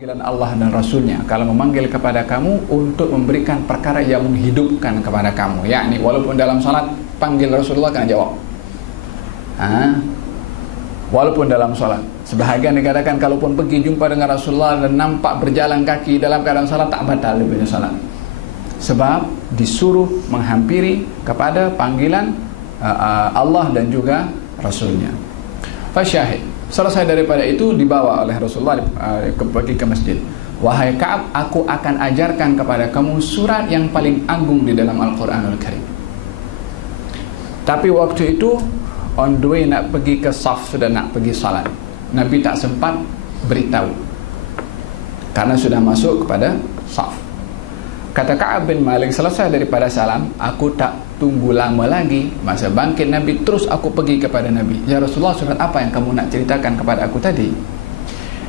Panggilan Allah dan Rasulnya kalau memanggil kepada kamu untuk memberikan perkara yang menghidupkan kepada kamu, yakni walaupun dalam salat panggil Rasulullah kena jawab. Walaupun dalam salat, sebahagian dikatakan kalaupun pergi jumpa dengan Rasulullah dan nampak berjalan kaki dalam keadaan salat tak batal dia punya salat, sebab disuruh menghampiri kepada panggilan Allah dan juga Rasulnya. Fasyahid, selesai daripada itu dibawa oleh Rasulullah pergi ke masjid. Wahai Ka'ab, aku akan ajarkan kepada kamu surat yang paling agung di dalam Al-Quranul Karim. Tapi waktu itu on the way nak pergi ke saf, sudah nak pergi salat, Nabi tak sempat beritahu karena sudah masuk kepada saf. Kata Ka'ab bin Malik, selesai daripada salam, aku tak tunggu lama lagi. Masa bangkit Nabi, terus aku pergi kepada Nabi. Ya Rasulullah, surat apa yang kamu nak ceritakan kepada aku tadi?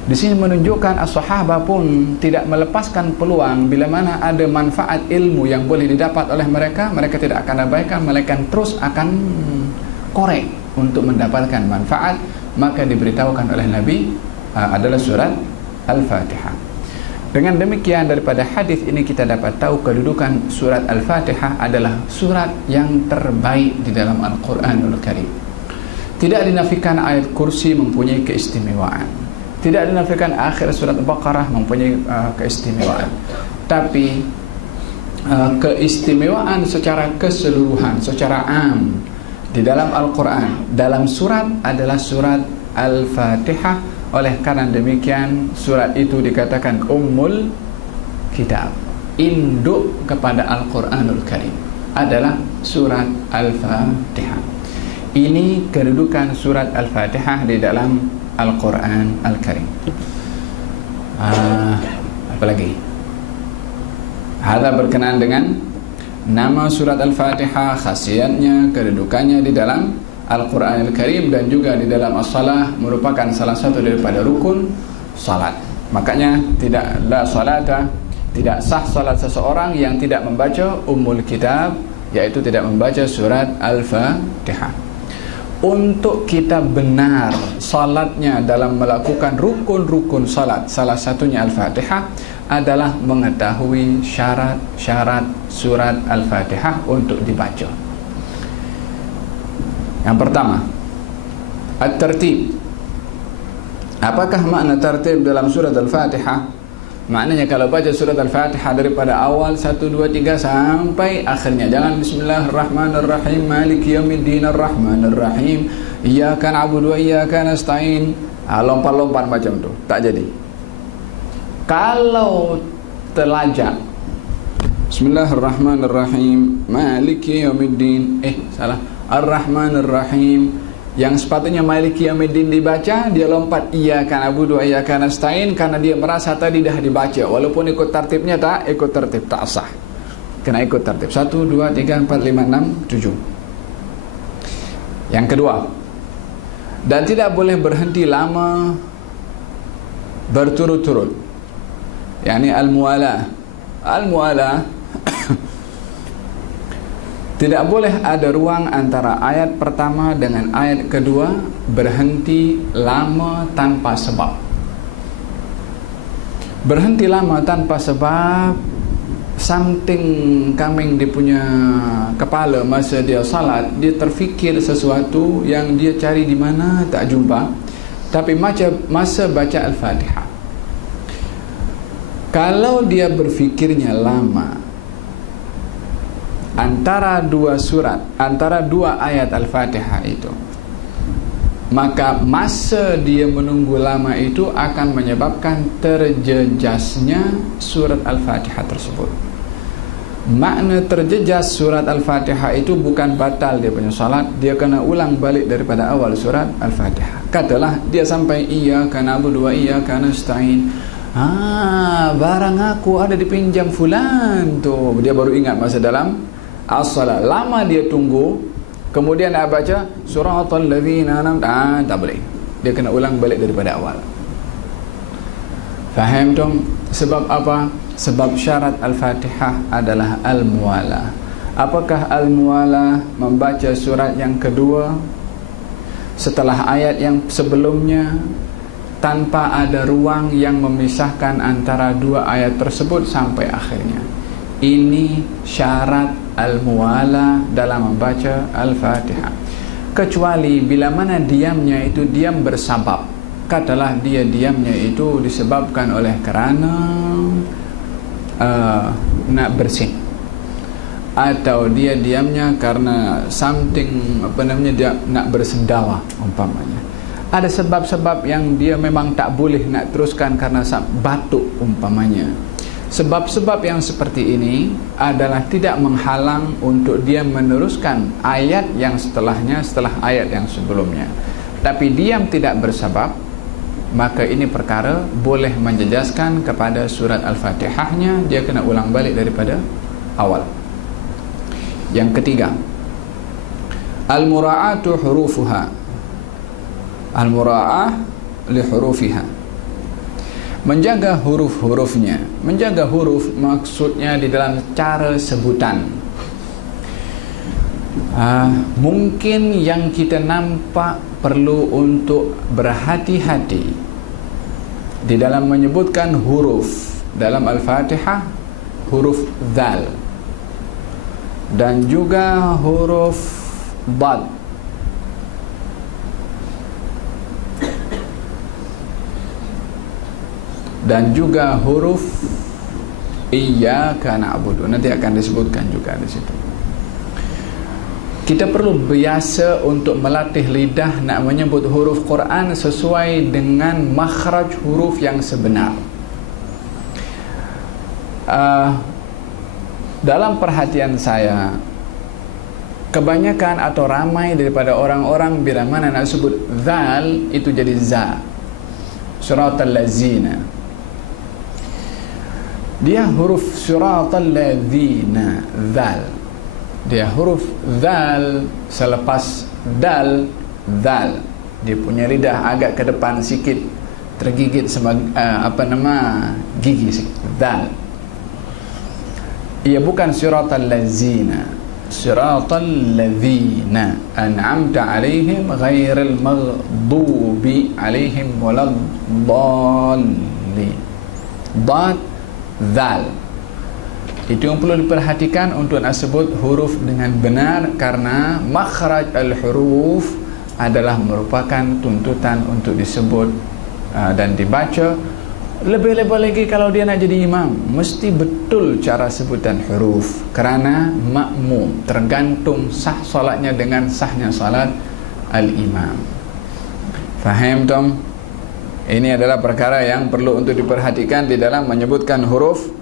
Di sini menunjukkan as-sahabah pun tidak melepaskan peluang bila mana ada manfaat ilmu yang boleh didapat oleh mereka, mereka tidak akan abaikan, melainkan terus akan korek untuk mendapatkan manfaat. Maka diberitahukan oleh Nabi adalah surat Al-Fatihah. Dengan demikian daripada hadis ini kita dapat tahu kedudukan surat Al-Fatihah adalah surat yang terbaik di dalam Al-Quranul Karim. Tidak dinafikan ayat kursi mempunyai keistimewaan, tidak dinafikan akhir surat Al-Baqarah mempunyai keistimewaan, tapi keistimewaan secara keseluruhan, secara am di dalam Al-Quran, dalam surat adalah surat Al-Fatihah. Oleh karena demikian surat itu dikatakan Ummul Kitab, induk kepada Al-Quranul Karim adalah surat Al-Fatihah. Ini kedudukan surat Al-Fatihah di dalam Al-Quran Al-Karim. Apa lagi? Hadza berkenaan dengan nama surat Al-Fatihah, khasiatnya, kedudukannya di dalam Al-Quran Al-Karim, dan juga di dalam as-salah merupakan salah satu daripada rukun salat. Makanya tidak sah salat seseorang yang tidak membaca Ummul Kitab, yaitu tidak membaca surat Al-Fatihah. Untuk kita benar salatnya dalam melakukan rukun-rukun salat, salah satunya Al-Fatihah, adalah mengetahui syarat-syarat surat Al-Fatihah untuk dibaca. Yang pertama, at-tartib. Apakah makna tartib dalam surat Al-Fatihah? Maknanya kalau baca surat Al-Fatihah daripada awal 1, 2, 3 sampai akhirnya, jangan Bismillahirrahmanirrahim, Maliki yaumiddin, Ar-Rahmanir-Rahim, Iyyaka na'budu wa iyyaka nasta'in, lompat-lompat macam tu, tak jadi. Kalau telajak Bismillahirrahmanirrahim, Maliki yaumiddin, salah, Ar-Rahmanir-Rahim, yang sepatutnya Maliki yaumiddin dibaca, dia lompat Iyyaka na'budu wa iyyaka nasta'in karena dia merasa tadi dah dibaca, walaupun ikut tertibnya tak ikut tertib, tak sah. Kena ikut tertib 1, 2, 3, 4, 5, 6, 7. Yang kedua, dan tidak boleh berhenti lama berturut-turut, yakni al-muwalah. Al-muwalah tidak boleh ada ruang antara ayat pertama dengan ayat kedua berhenti lama tanpa sebab. Berhenti lama tanpa sebab, something coming di punya kepala masa dia salat, dia terfikir sesuatu yang dia cari di mana tak jumpa. Tapi masa baca Al-Fatihah, kalau dia berfikirnya lama antara dua surat, antara dua ayat Al-Fatihah itu, maka masa dia menunggu lama itu akan menyebabkan terjejasnya surat Al-Fatihah tersebut. Makna terjejas surat Al-Fatihah itu bukan batal dia punya salat, dia kena ulang balik daripada awal surat Al-Fatihah. Katalah dia sampai Iyyaka na'budu wa iyyaka nasta'in, barang aku ada dipinjam fulan tu, dia baru ingat masa dalam as-salat. Lama dia tunggu, kemudian nak baca suratal ladzina an'amta, tak boleh, dia kena ulang balik daripada awal. Faham dong? Sebab apa? Sebab syarat Al-Fatihah adalah al-muwalah. Apakah al-muwalah? Membaca surat yang kedua setelah ayat yang sebelumnya, tanpa ada ruang yang memisahkan antara dua ayat tersebut sampai akhirnya. Ini syarat al-muwala dalam membaca Al-Fatihah. Kecuali bila mana diamnya itu diam bersabab. Katalah dia diamnya itu disebabkan oleh kerana nak bersin, atau dia diamnya karena something dia nak bersendawa umpamanya. Ada sebab-sebab yang dia memang tak boleh nak teruskan karena batuk umpamanya. Sebab-sebab yang seperti ini adalah tidak menghalang untuk dia meneruskan ayat yang setelahnya, setelah ayat yang sebelumnya. Tapi diam tidak bersabab, maka ini perkara boleh menjejaskan kepada surat Al-Fatihahnya. Dia kena ulang balik daripada awal. Yang ketiga, al-mura'atu hurufuha. Al-mura'ah li hurufiha, menjaga huruf-hurufnya. Menjaga huruf maksudnya di dalam cara sebutan. Mungkin yang kita nampak perlu untuk berhati-hati di dalam menyebutkan huruf dalam Al-Fatihah, huruf dzal dan juga huruf dad. Dan juga huruf iyyaka na'budu, nanti akan disebutkan juga di situ. Kita perlu biasa untuk melatih lidah nak menyebut huruf Quran sesuai dengan makhraj huruf yang sebenar. Dalam perhatian saya, kebanyakan atau ramai daripada orang-orang bila mana nak sebut zal itu jadi za, siratal lazina. Dia huruf siratal ladzina, dzal. Dia huruf dzal selepas dal, dzal. Dia punya lidah agak ke depan sikit, tergigit gigi sikit, dzal. Ia bukan siratal ladzina, siratal ladzina an'amta 'alaihim ghairil maghdubi 'alaihim waladdallin. Dad, zal. Itu yang perlu diperhatikan untuk nak sebut huruf dengan benar, karena makhraj al-huruf adalah merupakan tuntutan untuk disebut dan dibaca. Lebih-lebih lagi kalau dia nak jadi imam, mesti betul cara sebutan huruf, kerana makmum tergantung sah solatnya dengan sahnya solat al-imam. Faham tom? Ini adalah perkara yang perlu untuk diperhatikan di dalam menyebutkan huruf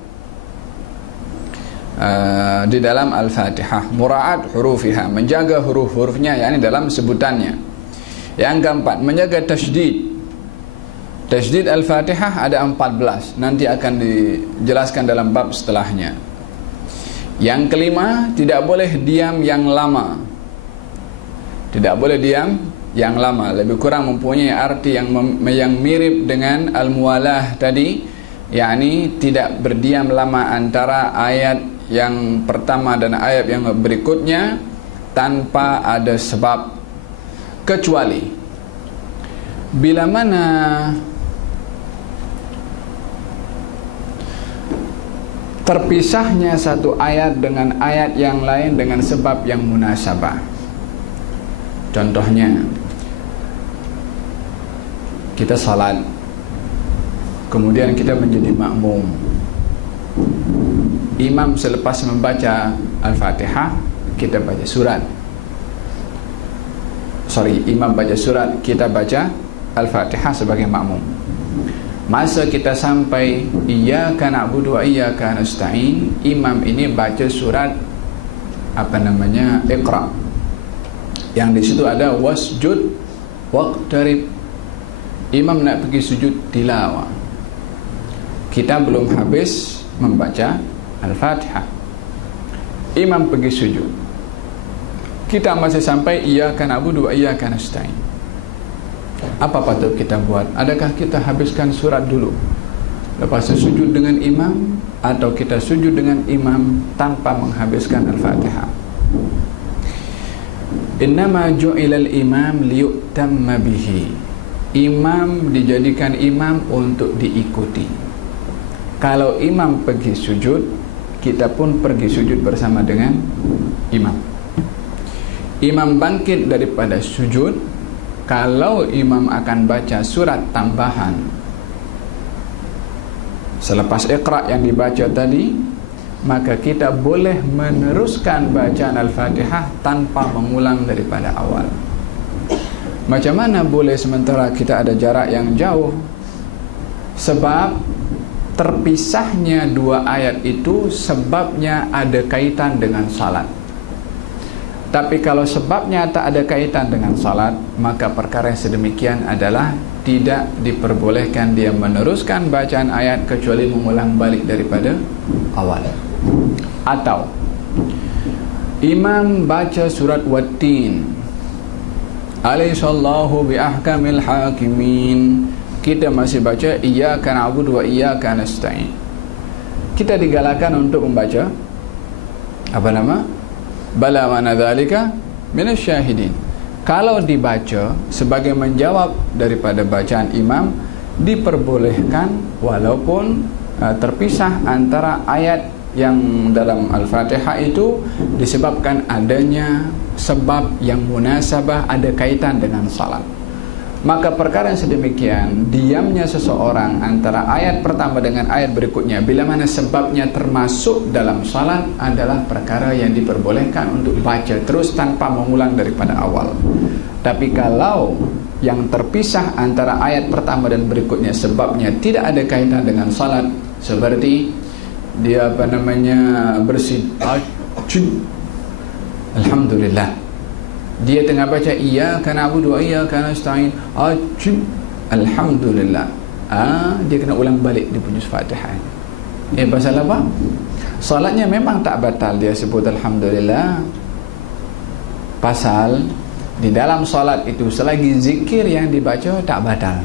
di dalam Al-Fatihah. Mura'at hurufiha, menjaga huruf-hurufnya, yakni dalam sebutannya. Yang keempat, menjaga tasydid. Tasydid Al-Fatihah ada 14, nanti akan dijelaskan dalam bab setelahnya. Yang kelima, tidak boleh diam yang lama. Tidak boleh diam yang lama, lebih kurang mempunyai arti yang mirip dengan al-muwalah tadi, yakni tidak berdiam lama antara ayat yang pertama dan ayat yang berikutnya tanpa ada sebab, kecuali bila mana terpisahnya satu ayat dengan ayat yang lain dengan sebab yang munasabah. Contohnya, kita salat, kemudian kita menjadi makmum. Imam selepas membaca Al-Fatihah, kita baca surat. Imam baca surat, kita baca Al-Fatihah sebagai makmum. Masa kita sampai iyyaka na'budu wa iyyaka nasta'in, imam ini baca surat Iqra, yang di situ ada wasjud waqtarib. Imam nak pergi sujud tilawah, kita belum habis membaca Al-Fatihah, imam pergi sujud, kita masih sampai iyyaka na'budu wa iyyaka nasta'in. Apa patut kita buat? Adakah kita habiskan surat dulu lepas itu sujud dengan imam, atau kita sujud dengan imam tanpa menghabiskan Al-Fatihah? Innama ju'ilal imam liyutamma bihi. imam dijadikan imam untuk diikuti. Kalau imam pergi sujud, kita pun pergi sujud bersama dengan imam. Imam bangkit daripada sujud, kalau imam akan baca surat tambahan selepas Iqra yang dibaca tadi, maka kita boleh meneruskan bacaan Al-Fatihah tanpa mengulang daripada awal. Macam mana boleh sementara kita ada jarak yang jauh? Sebab terpisahnya dua ayat itu sebabnya ada kaitan dengan salat. Tapi kalau sebabnya tak ada kaitan dengan salat, maka perkara yang sedemikian adalah tidak diperbolehkan dia meneruskan bacaan ayat kecuali mengulang balik daripada awal. Atau imam baca surat Wat-Tin, Alayhisallahu biahkamil hakimin, kita masih baca iyyaka na'budu wa iyyaka nasta'in. Kita digalakkan untuk membaca apa nama? Bala mana dzalika minasyahidin. Kalau dibaca sebagai menjawab daripada bacaan imam, diperbolehkan walaupun terpisah antara ayat yang dalam Al-Fatihah itu disebabkan adanya sebab yang munasabah, ada kaitan dengan salat. Maka perkara yang sedemikian, diamnya seseorang antara ayat pertama dengan ayat berikutnya bila mana sebabnya termasuk dalam salat adalah perkara yang diperbolehkan untuk baca terus tanpa mengulang daripada awal. Tapi kalau yang terpisah antara ayat pertama dan berikutnya sebabnya tidak ada kaitan dengan salat, seperti dia apa namanya bersin, alhamdulillah, dia tengah baca iyyaka na'budu wa iyyaka nasta'in, alhamdulillah, dia kena ulang balik dia punya Fatihah. Pasal apa? Salatnya memang tak batal dia sebut alhamdulillah. Pasal di dalam salat itu selagi zikir yang dibaca tak batal.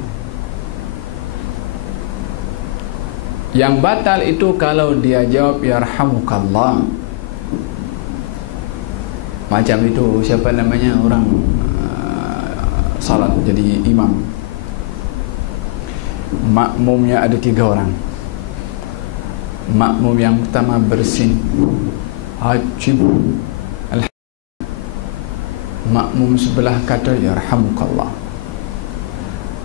Yang batal itu kalau dia jawab yarhamukallah. Macam itu, siapa namanya orang salat jadi imam, makmumnya ada 3 orang. Makmum yang pertama bersin, ajib, makmum sebelah kata yarhamukallah.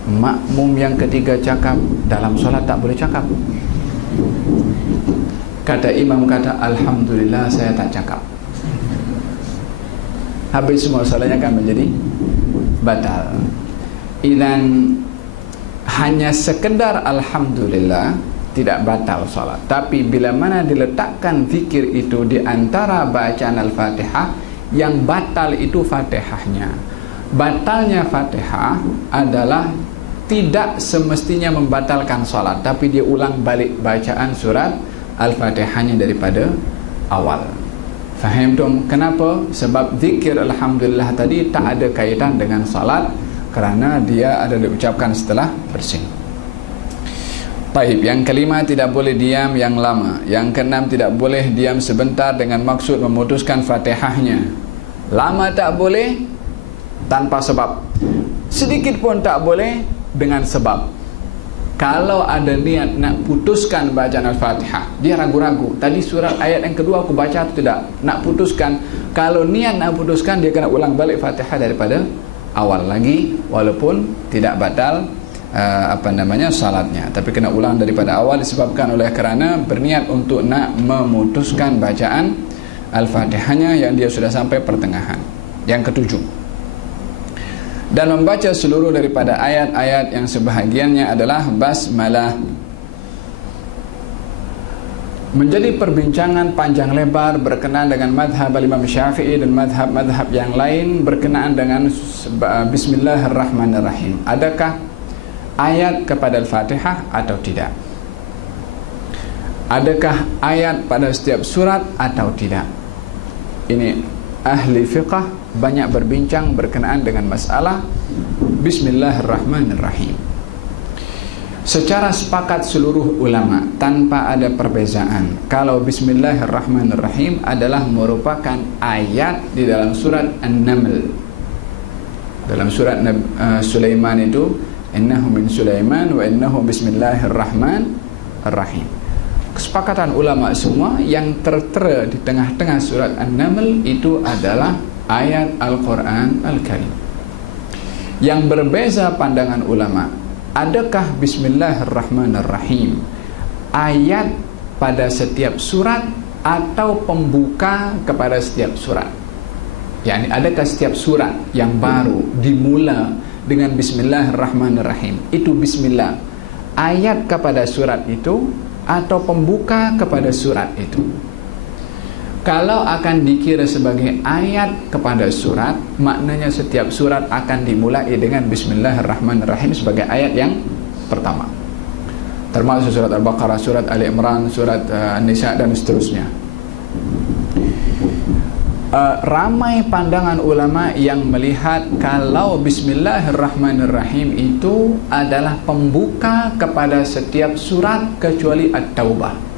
Makmum yang ketiga cakap, dalam solat tak boleh cakap. Kata imam, kata alhamdulillah saya tak cakap. Habis semua solatnya akan menjadi batal. Idzan hanya sekedar alhamdulillah tidak batal solat. Tapi bila mana diletakkan zikir itu di antara bacaan Al-Fatihah, yang batal itu Fatihahnya. Batalnya Fatihah adalah tidak semestinya membatalkan solat, tapi dia ulang balik bacaan surat Al-Fatihahnya daripada awal. Faham tu kenapa? Sebab zikir alhamdulillah tadi tak ada kaitan dengan salat, kerana dia ada diucapkan setelah bersin. Taib, yang kelima, tidak boleh diam yang lama. Yang keenam, tidak boleh diam sebentar dengan maksud memutuskan Fatihahnya. Lama tak boleh tanpa sebab, sedikit pun tak boleh dengan sebab. Kalau ada niat nak putuskan bacaan Al-Fatihah, dia ragu-ragu, tadi surat ayat yang kedua aku baca atau tidak, nak putuskan. Kalau niat nak putuskan, dia kena ulang balik Fatihah daripada awal lagi, walaupun tidak batal salatnya, tapi kena ulang daripada awal disebabkan oleh kerana berniat untuk nak memutuskan bacaan Al-Fatihahnya yang dia sudah sampai pertengahan. Yang ketujuh, dan membaca seluruh daripada ayat-ayat yang sebahagiannya adalah basmalah. Menjadi perbincangan panjang lebar berkenaan dengan madhab Imam Syafi'i dan madhab-madhab yang lain berkenaan dengan Bismillahirrahmanirrahim. Adakah ayat kepada Al-Fatihah atau tidak? Adakah ayat pada setiap surat atau tidak? Ini ahli fiqh banyak berbincang berkenaan dengan masalah Bismillahirrahmanirrahim. Secara sepakat seluruh ulama tanpa ada perbezaan, kalau Bismillahirrahmanirrahim adalah merupakan ayat di dalam surat An-Naml. Dalam surat Sulaiman itu innahu min Sulaiman wa innahu bismillahirrahmanirrahim. Kesepakatan ulama semua yang tertera di tengah-tengah surat An-Naml itu adalah ayat Al-Quran Al-Karim. Yang berbeza pandangan ulama, adakah bismillahirrahmanirrahim ayat pada setiap surat atau pembuka kepada setiap surat? Yani adakah setiap surat yang baru dimula dengan bismillahirrahmanirrahim itu bismillah ayat kepada surat itu atau pembuka kepada surat itu? Kalau akan dikira sebagai ayat kepada surat, maknanya setiap surat akan dimulai dengan bismillahirrahmanirrahim sebagai ayat yang pertama, termasuk surat Al-Baqarah, surat Ali Imran, surat An-Nisa dan seterusnya. Ramai pandangan ulama yang melihat kalau bismillahirrahmanirrahim itu adalah pembuka kepada setiap surat kecuali At-Taubah.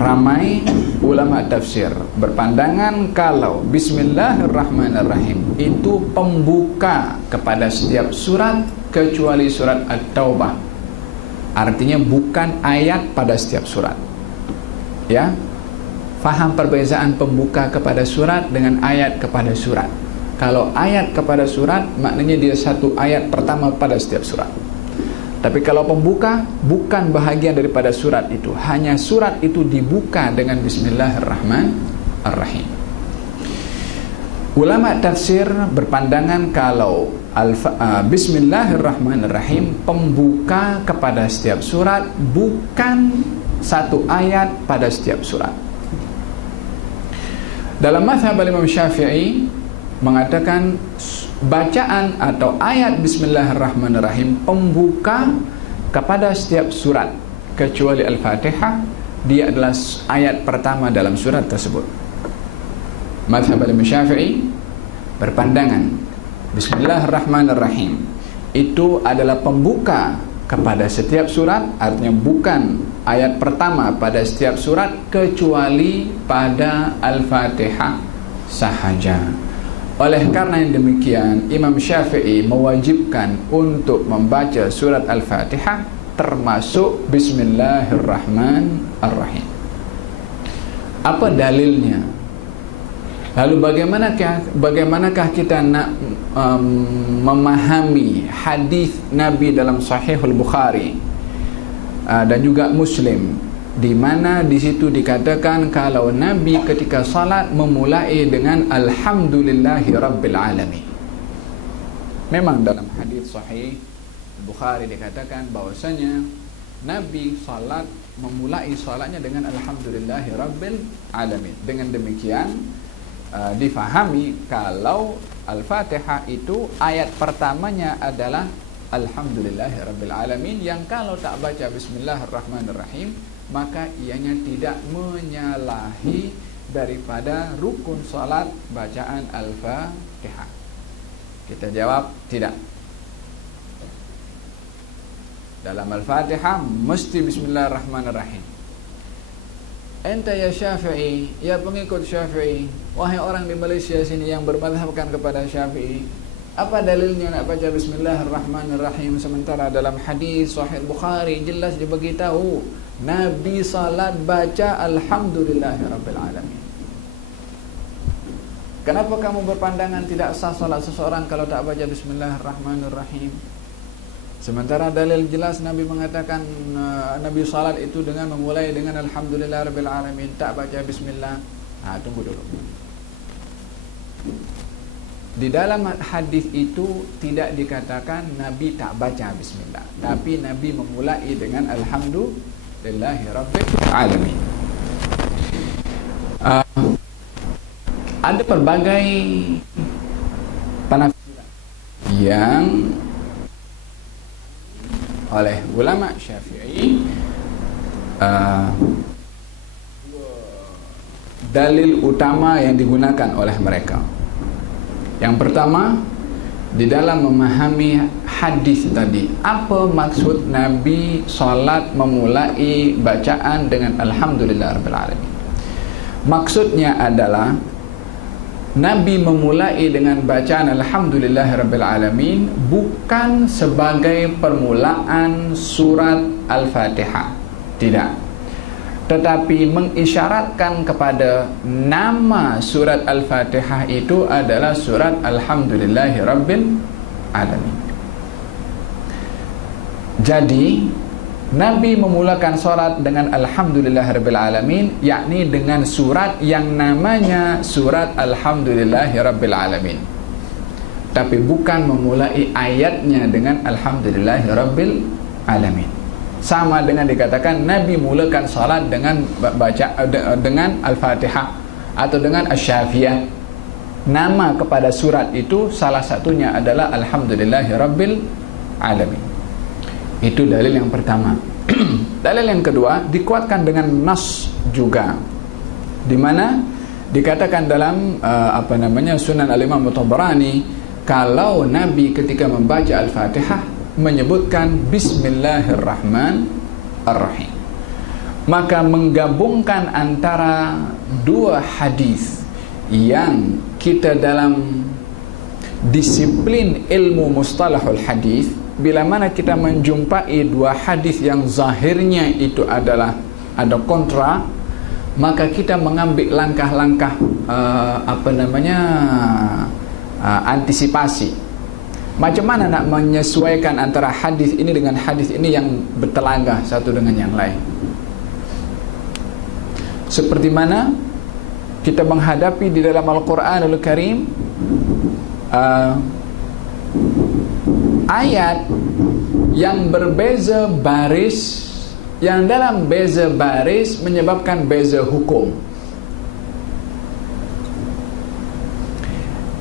Ramai ulama tafsir berpandangan kalau bismillahirrahmanirrahim itu pembuka kepada setiap surat kecuali surat At-Taubah. Artinya bukan ayat pada setiap surat. Ya, faham perbezaan pembuka kepada surat dengan ayat kepada surat. Kalau ayat kepada surat, maknanya dia satu ayat pertama pada setiap surat. Tapi kalau pembuka, bukan bahagian daripada surat itu, hanya surat itu dibuka dengan bismillahirrahmanirrahim. Ulama tafsir berpandangan kalau bismillahirrahmanirrahim pembuka kepada setiap surat, bukan satu ayat pada setiap surat. Dalam mazhab Imam Syafi'i mengatakan bacaan atau ayat bismillahirrahmanirrahim pembuka kepada setiap surat kecuali Al-Fatihah, dia adalah ayat pertama dalam surat tersebut. Mazhab Imam Syafi'i berpandangan bismillahirrahmanirrahim itu adalah pembuka kepada setiap surat, artinya bukan ayat pertama pada setiap surat kecuali pada Al-Fatihah sahaja. Oleh karena yang demikian, Imam Syafi'i mewajibkan untuk membaca surat Al-Fatihah termasuk bismillahirrahmanirrahim. Apa dalilnya? Lalu bagaimanakah kita nak memahami hadis Nabi dalam Sahihul Bukhari dan juga Muslim, di mana di situ dikatakan kalau Nabi ketika salat memulai dengan alhamdulillahi rabbil alamin. Memang dalam hadis Sahih Bukhari dikatakan bahwasanya Nabi salat memulai salatnya dengan alhamdulillahi rabbil alamin. Dengan demikian difahami kalau Al-Fatihah itu ayat pertamanya adalah alhamdulillahi rabbil alamin, yang kalau tak baca bismillahirrahmanirrahim maka ianya tidak menyalahi daripada rukun salat bacaan Al-Fatihah. Kita jawab tidak. Dalam Al-Fatihah mesti bismillahirrahmanirrahim. Ente ya Syafi'i, ya pengikut Syafi'i, wahai orang di Malaysia sini yang bermadhabkan kepada Syafi'i, apa dalilnya nak baca bismillahirrahmanirrahim sementara dalam hadis Sahih Bukhari jelas diberitahu Nabi salat baca alhamdulillahirabbil alamin. Kenapa kamu berpandangan tidak sah salat seseorang kalau tak baca bismillahirrahmanirrahim? Sementara dalil jelas Nabi mengatakan Nabi salat itu dengan memulai dengan alhamdulillahirabbil alamin, tak baca bismillah. Tunggu dulu. Di dalam hadis itu tidak dikatakan Nabi tak baca bismillah, tapi Nabi memulai dengan alhamdulillahirabbil alamin. Ada pelbagai penafsiran yang oleh ulama Syafi'i, dalil utama yang digunakan oleh mereka. Yang pertama, di dalam memahami hadis tadi, apa maksud Nabi salat memulai bacaan dengan alhamdulillahirabbil alamin? Maksudnya adalah Nabi memulai dengan bacaan Alhamdulillahirrabbilalamin bukan sebagai permulaan surat Al-Fatihah, tidak, tetapi mengisyaratkan kepada nama surat Al-Fatihah itu adalah surat Alhamdulillahirrabbilalamin. Jadi Nabi memulakan solat dengan Alhamdulillahirrabbilalamin, yakni dengan surat yang namanya surat Alhamdulillahirrabbilalamin, tapi bukan memulai ayatnya dengan Alhamdulillahirrabbilalamin. Sama dengan dikatakan Nabi mulakan solat dengan dengan Al-Fatihah atau dengan Asy-Syafiyah. Nama kepada surat itu salah satunya adalah Alhamdulillahirrabbilalamin. Itu dalil yang pertama. Dalil yang kedua dikuatkan dengan nas juga, di mana dikatakan dalam Sunan Al-Imam At-Tabarani, kalau Nabi ketika membaca Al-Fatihah menyebutkan Bismillahirrahmanirrahim, maka menggabungkan antara dua hadis yang kita dalam disiplin ilmu mustalahul hadis, bila mana kita menjumpai dua hadis yang zahirnya itu adalah ada kontra, maka kita mengambil langkah-langkah antisipasi. Macam mana nak menyesuaikan antara hadis ini dengan hadis ini yang bertelangga satu dengan yang lain. Seperti mana kita menghadapi di dalam Al-Quranul Karim ayat yang berbeza baris, yang dalam beza baris menyebabkan beza hukum.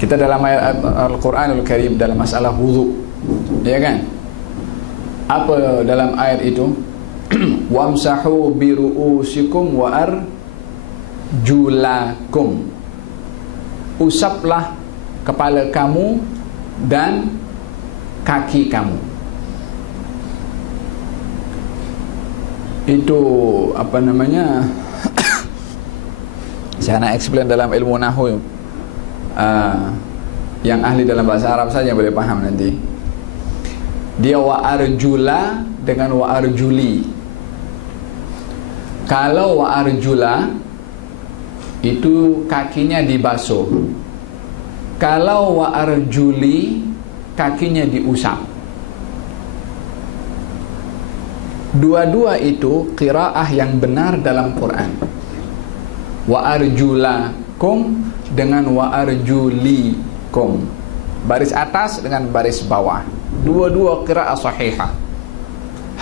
Kita dalam ayat Al-Quranul Karim dalam masalah wudu, ya kan? Apa dalam ayat itu? Wamsahu biru'usikum wa arjulakum. Usaplah kepala kamu dan kaki kamu. Itu saya nak explain dalam ilmu nahwu, yang ahli dalam bahasa Arab saja boleh paham nanti. Dia wa arjula dengan wa arjuli. Kalau wa arjula itu kakinya dibasuh, kalau wa arjuli kakinya diusap. Dua-dua itu qiraah yang benar dalam Quran. Wa arjulakum dengan wa arjulikum, baris atas dengan baris bawah. Dua-dua qiraah sahihah.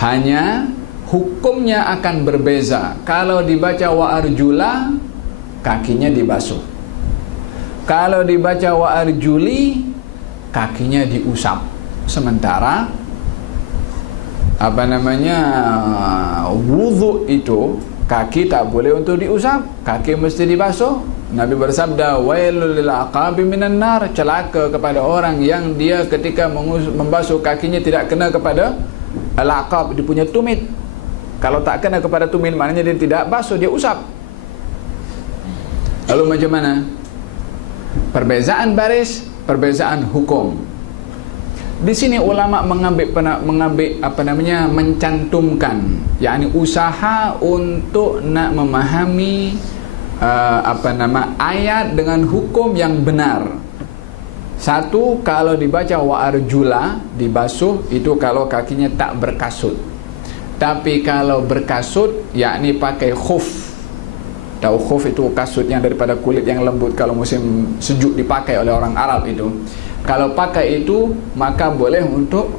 Hanya hukumnya akan berbeza. Kalau dibaca wa arjula, kakinya dibasuh. Kalau dibaca wa arjuli, kakinya diusap. Sementara wudu itu kaki tak boleh untuk diusap, kaki mesti dibasuh. Nabi bersabda, wailul lil aqabi minan nar, celaka kepada orang yang dia ketika membasuh kakinya tidak kena kepada al-aqab, dia punya tumit. Kalau tak kena kepada tumit, maknanya dia tidak basuh, dia usap. Lalu macam mana? Perbezaan baris, perbezaan hukum. Di sini ulama mencantumkan, yakni usaha untuk nak memahami ayat dengan hukum yang benar. Satu, kalau dibaca wa arjula, dibasuh, itu kalau kakinya tak berkasut. Tapi kalau berkasut, yakni pakai khuf. Tahu khuf itu kasut yang daripada kulit yang lembut, kalau musim sejuk dipakai oleh orang Arab itu. Kalau pakai itu, maka boleh untuk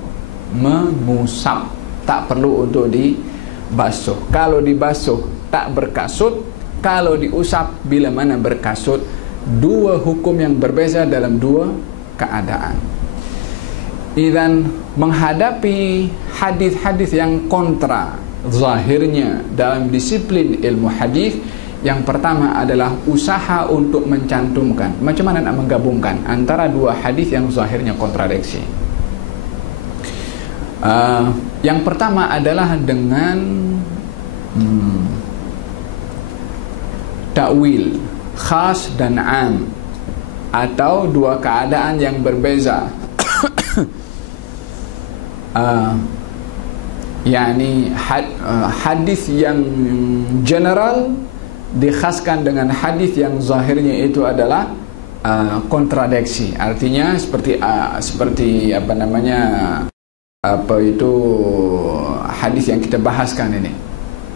mengusap, tak perlu untuk dibasuh. Kalau dibasuh tak berkasut, kalau diusap bila mana berkasut. Dua hukum yang berbeza dalam dua keadaan. Idzan menghadapi hadis-hadis yang kontra zahirnya dalam disiplin ilmu hadis, yang pertama adalah usaha untuk mencantumkan macam mana nak menggabungkan antara dua hadis yang zahirnya kontradiksi. Yang pertama adalah dengan takwil khas dan am. atau dua keadaan yang berbeza. yakni hadis yang general dikhaskan dengan hadis yang zahirnya itu adalah kontradiksi. Artinya seperti apa namanya, apa itu hadis yang kita bahaskan ini.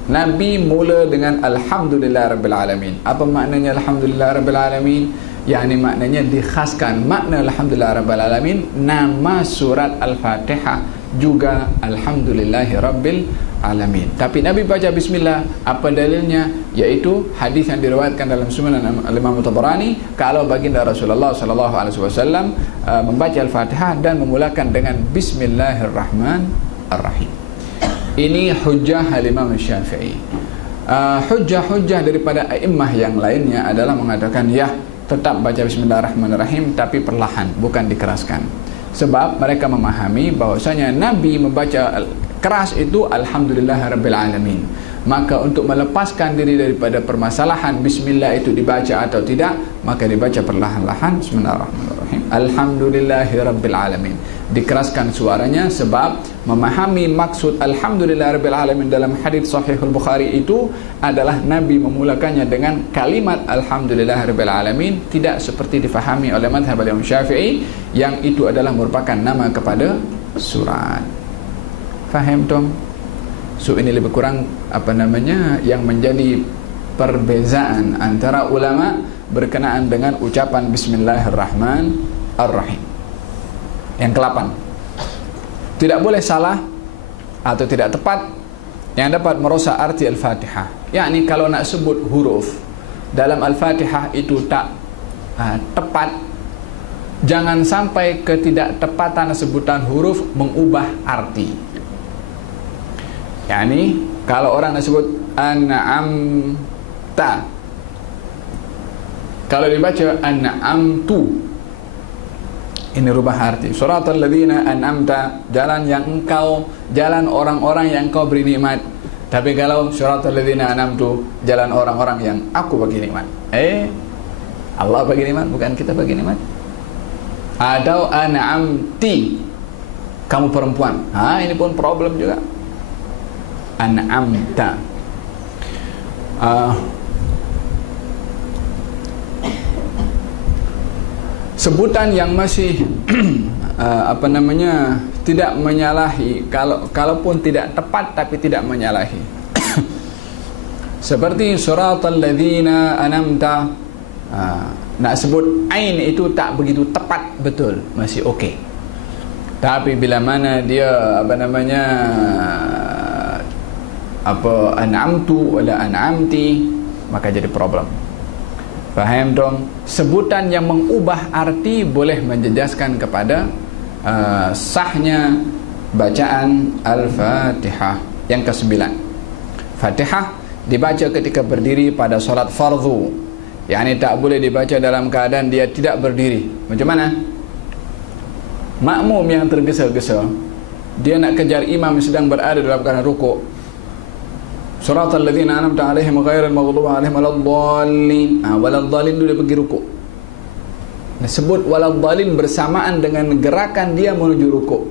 Nabi mula dengan Alhamdulillah Rabbil Alamin. Apa maknanya Alhamdulillah Rabbil Alamin? Yakni maknanya dikhaskan. Makna Alhamdulillah Rabbil Alamin, nama surat Al-Fatihah juga Alhamdulillahi Rabbil Alamin. Tapi Nabi baca Bismillah. Apa dalilnya? Yaitu hadis yang diriwayatkan dalam Sunan Imam Tabarani, kalau baginda Rasulullah SAW membaca Al-Fatihah dan memulakan dengan Bismillahirrahmanirrahim. Ini hujjah Imam Syafi'i. Hujjah-hujjah daripada a'immah yang lainnya adalah mengatakan ya, tetap baca Bismillahirrahmanirrahim tapi perlahan, bukan dikeraskan. Sebab mereka memahami bahwasanya Nabi membaca keras itu Alhamdulillahirabbil alamin. Maka untuk melepaskan diri daripada permasalahan Bismillah itu dibaca atau tidak, maka dibaca perlahan-lahan Bismillahirrahmanirrahim, Alhamdulillahirabbil alamin. Dikeraskan suaranya sebab memahami maksud Alhamdulillahirabbil alamin dalam hadis Sahihul Bukhari itu adalah Nabi memulakannya dengan kalimat Alhamdulillahirabbil alamin, tidak seperti difahami oleh mazhab Imam Syafi'i yang itu adalah merupakan nama kepada surat. Faham dong? So ini lebih kurang apa namanya yang menjadi perbezaan antara ulama berkenaan dengan ucapan Bismillahirrahmanirrahim. Yang ke-8, tidak boleh salah atau tidak tepat yang dapat merosak arti Al-Fatihah. Yakni kalau nak sebut huruf dalam Al-Fatihah itu tak tepat, jangan sampai ketidaktepatan sebutan huruf mengubah arti. Yani kalau orang nak sebut an'amta, kalau dibaca an'amtu, ini rubah arti. Suratal ladzina an'amta, jalan yang engkau, jalan orang-orang yang engkau beri nikmat. Tapi kalau suratal ladzina an'amtu, jalan orang-orang yang aku bagi nikmat. Allah bagi nikmat, bukan kita bagi nikmat. Atau an'amti, kamu perempuan. Ini pun problem juga. An'amta. Sebutan yang masih apa namanya tidak menyalahi, kalaupun tidak tepat tapi tidak menyalahi. Seperti suratal ladzina an'amta, nak sebut ain itu tak begitu tepat betul, masih okey. Tapi bila mana dia apa namanya an'amtu wala an'amti, maka jadi problem. Faham dong? Sebutan yang mengubah arti boleh menjejaskan kepada sahnya bacaan Al-Fatihah. Yang ke-9, Fatihah dibaca ketika berdiri pada solat fardu. Yani tak boleh dibaca dalam keadaan dia tidak berdiri. Macam mana? Makmum yang tergesa-gesa, dia nak kejar imam sedang berada dalam keadaan rukuk. Suratal ladzina an'amta 'alaihim ghairil maghdubi 'alaihim waladdallin. Waladdallin dia pergi rukuk. Sebut waladdallin bersamaan dengan gerakan dia menuju rukuk,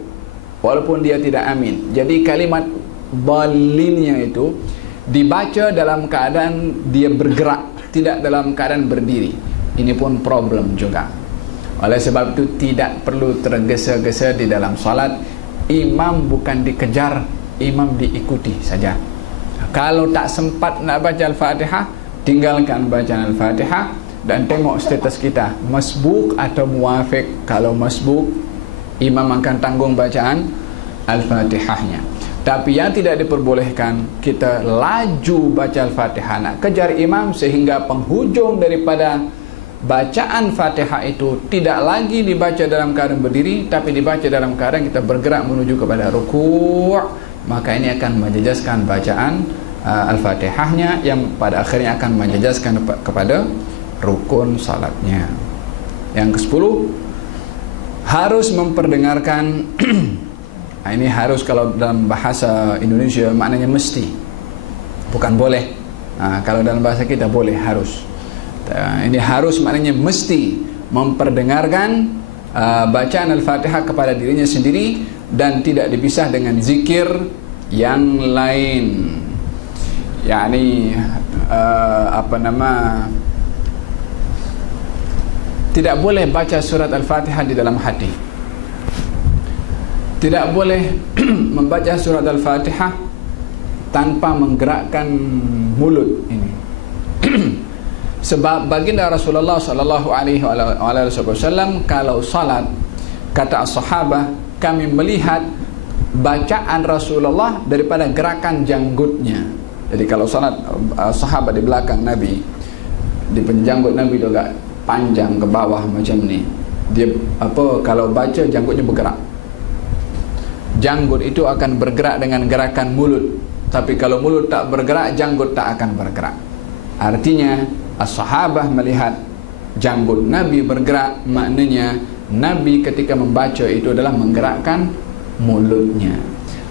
walaupun dia tidak amin. Jadi kalimat dhalinnya itu dibaca dalam keadaan dia bergerak, tidak dalam keadaan berdiri. Ini pun problem juga. Oleh sebab itu tidak perlu tergesa-gesa di dalam salat. Imam bukan dikejar, imam diikuti saja. Kalau tak sempat nak baca Al-Fatihah, tinggalkan bacaan Al-Fatihah dan tengok status kita, masbuk atau muwafiq. Kalau masbuk, imam akan tanggung bacaan Al-Fatihahnya. Tapi yang tidak diperbolehkan, kita laju baca Al-Fatihah, nak kejar imam sehingga penghujung daripada bacaan Fatihah itu tidak lagi dibaca dalam keadaan berdiri, tapi dibaca dalam keadaan kita bergerak menuju kepada rukuk. Maka ini akan menjejaskan bacaan Al-Fatihahnya, yang pada akhirnya akan menjejaskan kepada rukun salatnya. Yang ke-10, harus memperdengarkan. Ini harus, kalau dalam bahasa Indonesia maknanya mesti, bukan boleh. Kalau dalam bahasa kita boleh, harus. Ini harus maknanya mesti memperdengarkan bacaan Al-Fatihah kepada dirinya sendiri dan tidak dipisah dengan zikir yang lain. Yani tidak boleh baca surat Al-Fatihah di dalam hati. Tidak boleh membaca surat Al-Fatihah tanpa menggerakkan mulut ini. Sebab baginda Rasulullah sallallahu alaihi wasallam kalau salat, kata as-sahabah, kami melihat bacaan Rasulullah daripada gerakan janggutnya. Jadi kalau salat sahabat di belakang Nabi, di penjanggut Nabi itu agak panjang ke bawah macam ni. Dia kalau baca janggutnya bergerak. Janggut itu akan bergerak dengan gerakan mulut. Tapi kalau mulut tak bergerak, janggut tak akan bergerak. Artinya as-sahabah melihat janggut Nabi bergerak, maknanya Nabi ketika membaca itu adalah menggerakkan mulutnya.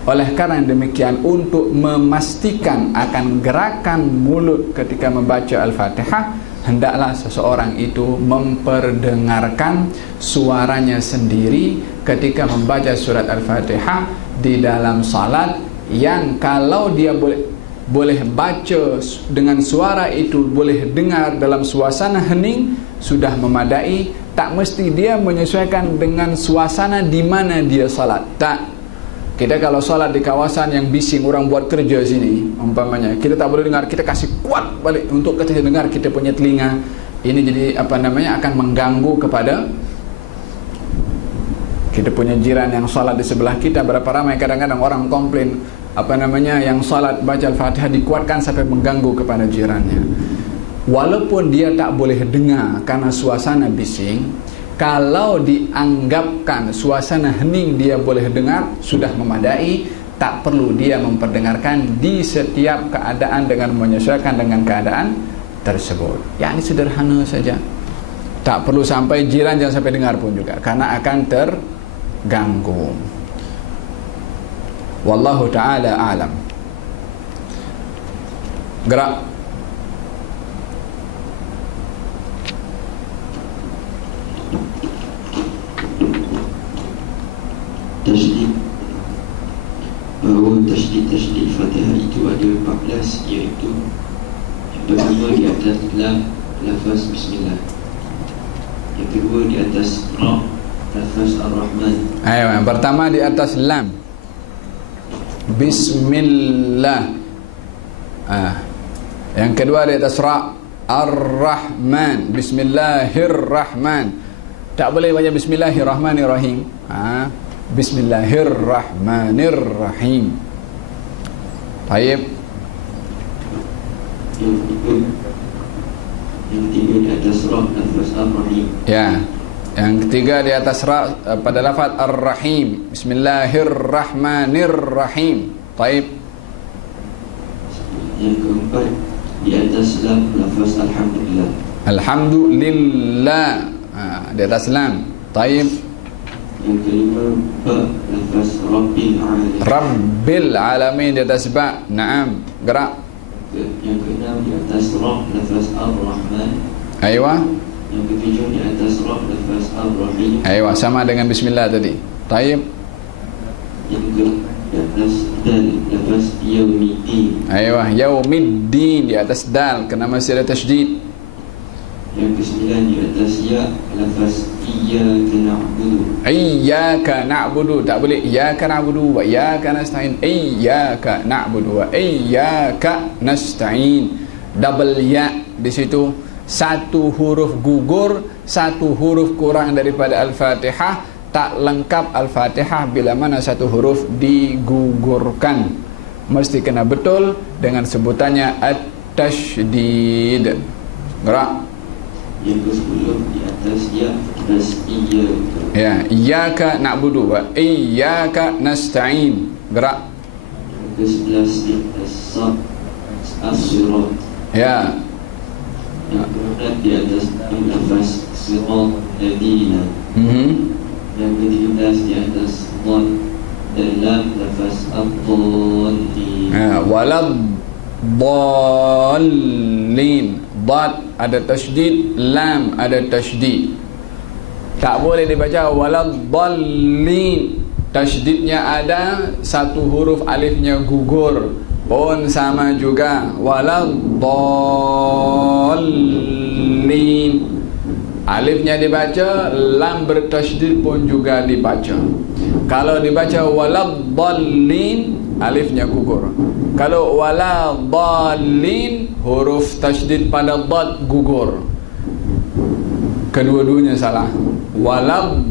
Oleh karena demikian, untuk memastikan akan gerakan mulut ketika membaca Al-Fatihah, hendaklah seseorang itu memperdengarkan suaranya sendiri ketika membaca surat Al-Fatihah di dalam salat, yang kalau dia boleh baca dengan suara itu, boleh dengar dalam suasana hening, sudah memadai. Tak mesti dia menyesuaikan dengan suasana di mana dia salat. Tak. Kita kalau salat di kawasan yang bising, orang buat kerja sini umpamanya, kita tak boleh dengar, kita kasih kuat balik untuk kita dengar, kita punya telinga ini jadi akan mengganggu kepada kita punya jiran yang salat di sebelah kita. Berapa ramai kadang-kadang orang komplain yang salat baca Al-Fatihah dikuatkan sampai mengganggu kepada jirannya. Walaupun dia tak boleh dengar karena suasana bising, kalau dianggapkan suasana hening dia boleh dengar, sudah memadai. Tak perlu dia memperdengarkan di setiap keadaan dengan menyesuaikan dengan keadaan tersebut. Ya, ini sederhana saja. Tak perlu sampai jiran jangan sampai dengar pun juga, karena akan terganggu. Wallahu ta'ala a'lam. Gerak. Tasydid, bahawa tasydid Fatihah itu ada 14, iaitu yang pertama di atas lam, lafaz bismillah. Yang kedua di atas ra, lafaz ar-Rahman. Yang pertama di atas lam, bismillah. Yang kedua di atas ra, ar-Rahman, bismillahirrahman. Tak boleh baca bismillahirrahmanirrahim. Bismillahirrahmanirrahim. Baik. Yang ketiga di atas ra, lafaz ar-Rahim. Ya. Yang ketiga di atas ra pada lafaz ar-Rahim. Bismillahirrahmanirrahim. Baik. Yang keempat di atas lam, lafaz alhamdulillah. Alhamdulillah. Di atas lam. Baik. Yang kelima ba, lafaz rabbil alamin. Rabbil alamin di atas ba. Naam. Gerak. Yang keenam di atas ra, lafaz ar-Rahman. Aywa. Yang ketujuh di atas ra, lafaz ar-Rahim. Aywa, sama dengan bismillah tadi. Taib. Yang ke di atas dal, lafaz yaumiddin. Aywa, yaumiddin di atas dal, kena masih ada tasydid. Yang kesembilan di atas ya, lafaz iyyaka na'budu. Iyyaka na'budu, tak boleh iyyaka na'budu wa iyyaka nasta'in. Iyyaka na'budu wa iyyaka nasta'in. Double ya di situ. Satu huruf gugur, satu huruf kurang daripada Al-Fatihah. Tak lengkap Al-Fatihah bila mana satu huruf digugurkan. Mesti kena betul dengan sebutannya at-tasydid. Gerak. Yang ke-10 di atas ya, atas iyyaka. Ya, iyyaka na'budu wa iyyaka nasta'in. Gerak. Yang ke-11 di atas sad, as-sirat. Ya. Yang ke-12 di atas lafaz sirat ladina. Yang ke-13 di atas dhad dan lam, lafaz ad-dallin. Walad dallin. Dad ada tasydid, lam ada tasydid. Tak boleh dibaca waladdallin. Tasydidnya ada, satu huruf alifnya gugur, pun sama juga, waladdallin. Alifnya dibaca, lam bertasydid pun juga dibaca. Kalau dibaca waladdallin, alifnya gugur. Kalau waladdallin, huruf tasydid pada dad gugur. Kedua-duanya salah. Waladdallin.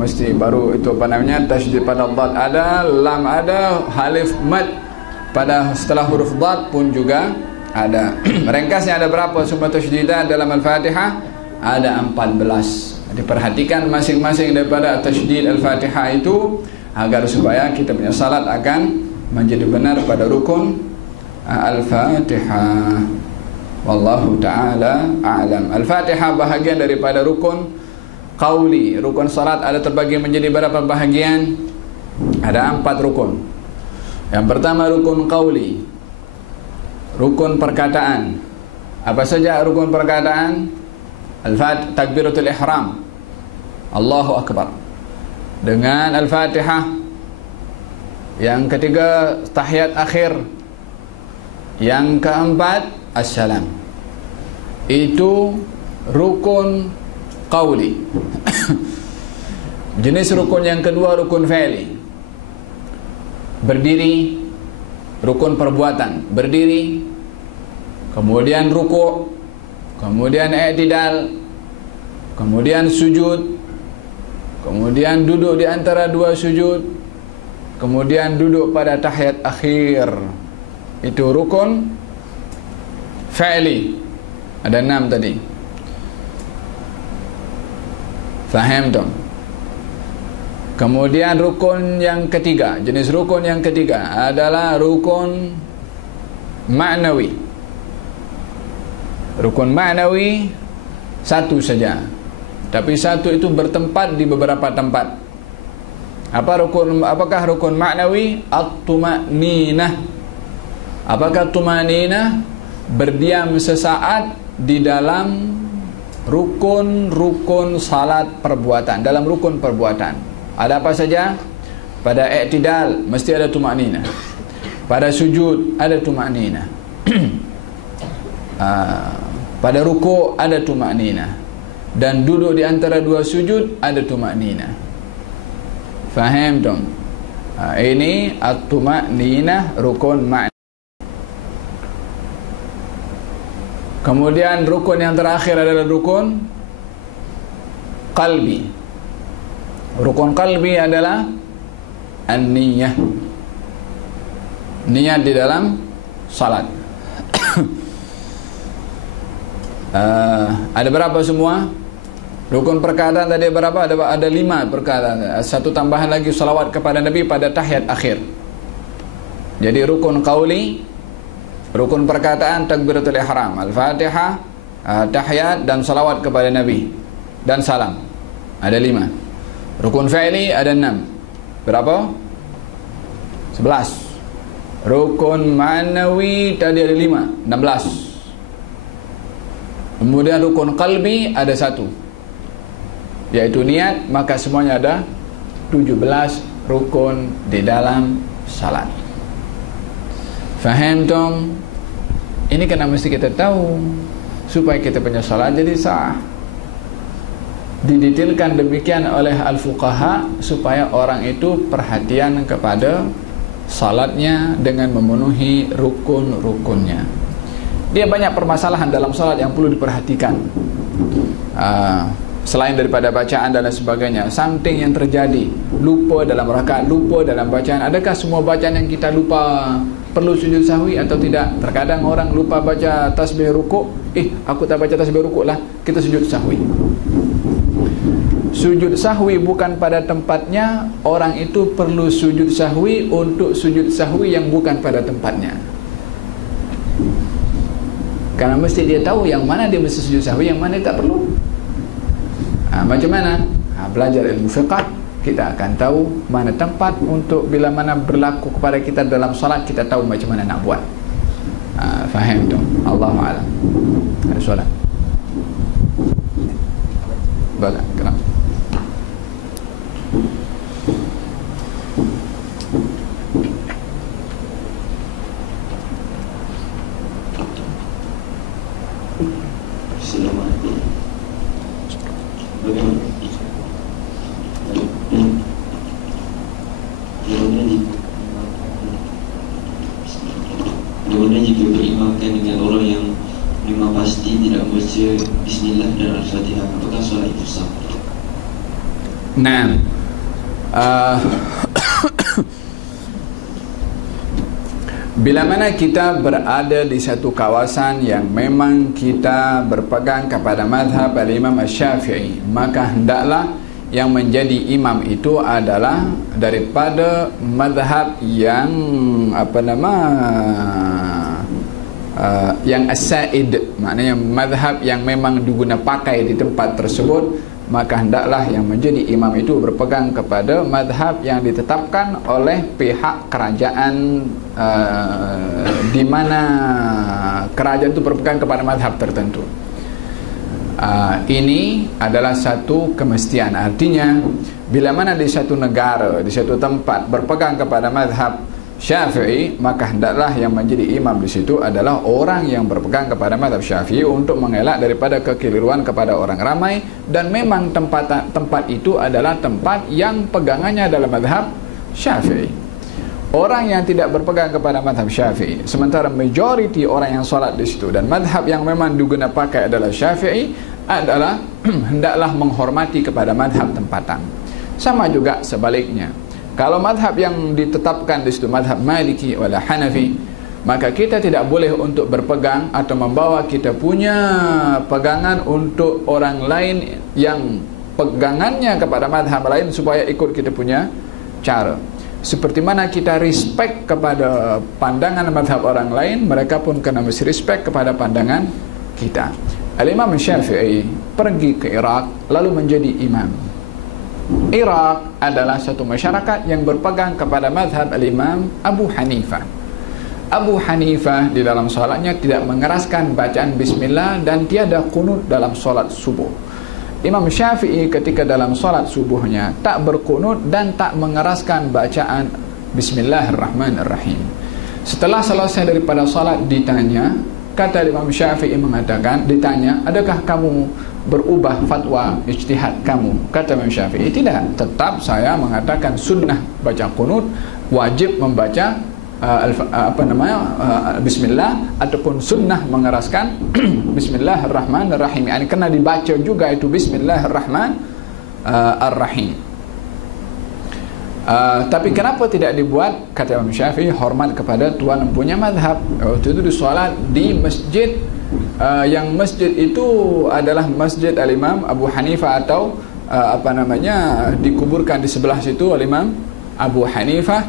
Mesti baru itu apa namanya, tasydid pada dad ada, lam ada, alif mad pada setelah huruf dad pun juga ada. Ringkasnya ada berapa sumber tasydid dalam Al-Fatihah? Ada 14. Diperhatikan masing-masing daripada tasydid Al-Fatihah itu agar supaya kita punya salat akan menjadi benar pada rukun Al-Fatihah. Wallahu ta'ala a'lam. Al-Fatihah bahagian daripada rukun qauli. Rukun salat ada terbagi menjadi berapa bahagian? Ada 4 rukun. Yang pertama rukun qauli, rukun perkataan. Apa saja rukun perkataan? Takbiratul ihram, Allahu akbar, dengan Al-Fatihah. Yang ketiga tahiyat akhir. Yang keempat Assalam. Itu rukun qauli. Jenis rukun yang kedua rukun fi'li. Berdiri, rukun perbuatan. Berdiri, kemudian ruku', kemudian i'tidal, kemudian sujud, kemudian duduk di antara dua sujud, kemudian duduk pada tahiyat akhir. Itu rukun fi'li. Ada 6 tadi. Faham dong? Kemudian rukun yang ketiga, jenis rukun yang ketiga adalah rukun ma'nawi. Rukun ma'nawi satu saja, tapi satu itu bertempat di beberapa tempat. Apakah rukun ma'nawi? At-tuma'ninah. Apakah tumaninah? Berdiam sesaat di dalam rukun-rukun salat perbuatan. Dalam rukun perbuatan ada apa saja? Pada i'tidal mesti ada tumaninah. Pada sujud ada tumaninah. Pada ruku' ada tumaninah. Dan duduk di antara dua sujud ada tumaninah. Faham dong? Ini at-tumaninah rukun ma'nawi. Kemudian rukun yang terakhir adalah rukun qalbi. Rukun qalbi adalah an-niyah. Niat di dalam salat. Ada berapa semua? Rukun perkataan tadi berapa? Ada 5 perkataan. Satu tambahan lagi, salawat kepada Nabi pada tahiyat akhir. Jadi rukun qauli, rukun perkataan takbiratul ihram, Al-Fatihah, tahiyat dan salawat kepada Nabi dan salam. Ada 5. Rukun fi'li ada 6. Berapa? 11. Rukun ma'nawi tadi ada 5, 16. Kemudian rukun qalbi ada 1, yaitu niat. Maka semuanya ada 17 rukun di dalam salat. Faham dong? Ini kena mesti kita tahu supaya kita punya salat jadi sah. Didetailkan demikian oleh al-fuqaha supaya orang itu perhatian kepada salatnya dengan memenuhi rukun-rukunnya. Dia banyak permasalahan dalam salat yang perlu diperhatikan. Selain daripada bacaan dan lain sebagainya, something yang terjadi, lupa dalam rakaat, lupa dalam bacaan. Adakah semua bacaan yang kita lupa perlu sujud sahwi atau tidak? Terkadang orang lupa baca tasbih rukuk, aku tak baca tasbih rukuk lah, kita sujud sahwi. Sujud sahwi bukan pada tempatnya. Orang itu perlu sujud sahwi untuk sujud sahwi yang bukan pada tempatnya. Karena mesti dia tahu yang mana dia mesti sujud sahwi, yang mana dia tak perlu. Macam mana? Belajar ilmu fiqh, kita akan tahu mana tempat untuk bila mana berlaku kepada kita dalam salat, kita tahu macam mana nak buat. Faham tu? Allahu a'lam. Ada soalan? Kenapa? Assalamualaikum. Bagaimana jika berimamkan dengan orang yang memang pasti tidak membaca Bismillah dan Al-Fatihah, apakah solat itu sah? Nah, bila mana kita berada di satu kawasan yang memang kita berpegang kepada mazhab al-Imam Asy-Syafi'i, maka hendaklah yang menjadi imam itu adalah daripada mazhab yang yang as-sa'id, maknanya mazhab yang memang diguna pakai di tempat tersebut. Maka hendaklah yang menjadi imam itu berpegang kepada mazhab yang ditetapkan oleh pihak kerajaan, di mana kerajaan itu berpegang kepada mazhab tertentu. Ini adalah satu kemestian. Artinya bila mana di satu negara, di satu tempat berpegang kepada mazhab Syafi'i, maka hendaklah yang menjadi imam di situ adalah orang yang berpegang kepada mazhab Syafi'i untuk mengelak daripada kekeliruan kepada orang ramai. Dan memang tempat itu adalah tempat yang pegangannya adalah mazhab Syafi'i. Orang yang tidak berpegang kepada mazhab Syafi'i, sementara majoriti orang yang solat di situ dan mazhab yang memang diguna pakai adalah Syafi'i, adalah hendaklah menghormati kepada mazhab tempatan. Sama juga sebaliknya. Kalau mazhab yang ditetapkan di situ mazhab Maliki wala Hanafi, maka kita tidak boleh untuk berpegang atau membawa kita punya pegangan untuk orang lain yang pegangannya kepada mazhab lain supaya ikut kita punya cara. Seperti mana kita respect kepada pandangan mazhab orang lain, mereka pun kena mesti respect kepada pandangan kita. Al-Imam Syafi'i pergi ke Iraq lalu menjadi imam. Iraq adalah satu masyarakat yang berpegang kepada mazhab al-Imam Abu Hanifah. Abu Hanifah di dalam solatnya tidak mengeraskan bacaan bismillah dan tiada qunut dalam solat subuh. Imam Syafi'i ketika dalam solat subuhnya tak berqunut dan tak mengeraskan bacaan bismillahirrahmanirrahim. Setelah selesai daripada solat ditanya, kata Imam Syafi'i mengatakan, ditanya, adakah kamu berubah fatwa ijtihad kamu? Kata Imam Syafi'i, tidak, tetap saya mengatakan sunnah baca qunut, wajib membaca bismillah, ataupun sunnah mengeraskan bismillahirrahmanirrahim. Yani kena dibaca juga itu bismillahirrahmanirrahim. Tapi kenapa tidak dibuat? Kata Imam Syafi'i, hormat kepada tuan empunya mazhab. Waktu itu disolat di masjid, yang masjid itu adalah masjid al-Imam Abu Hanifah, atau dikuburkan di sebelah situ al-Imam Abu Hanifah.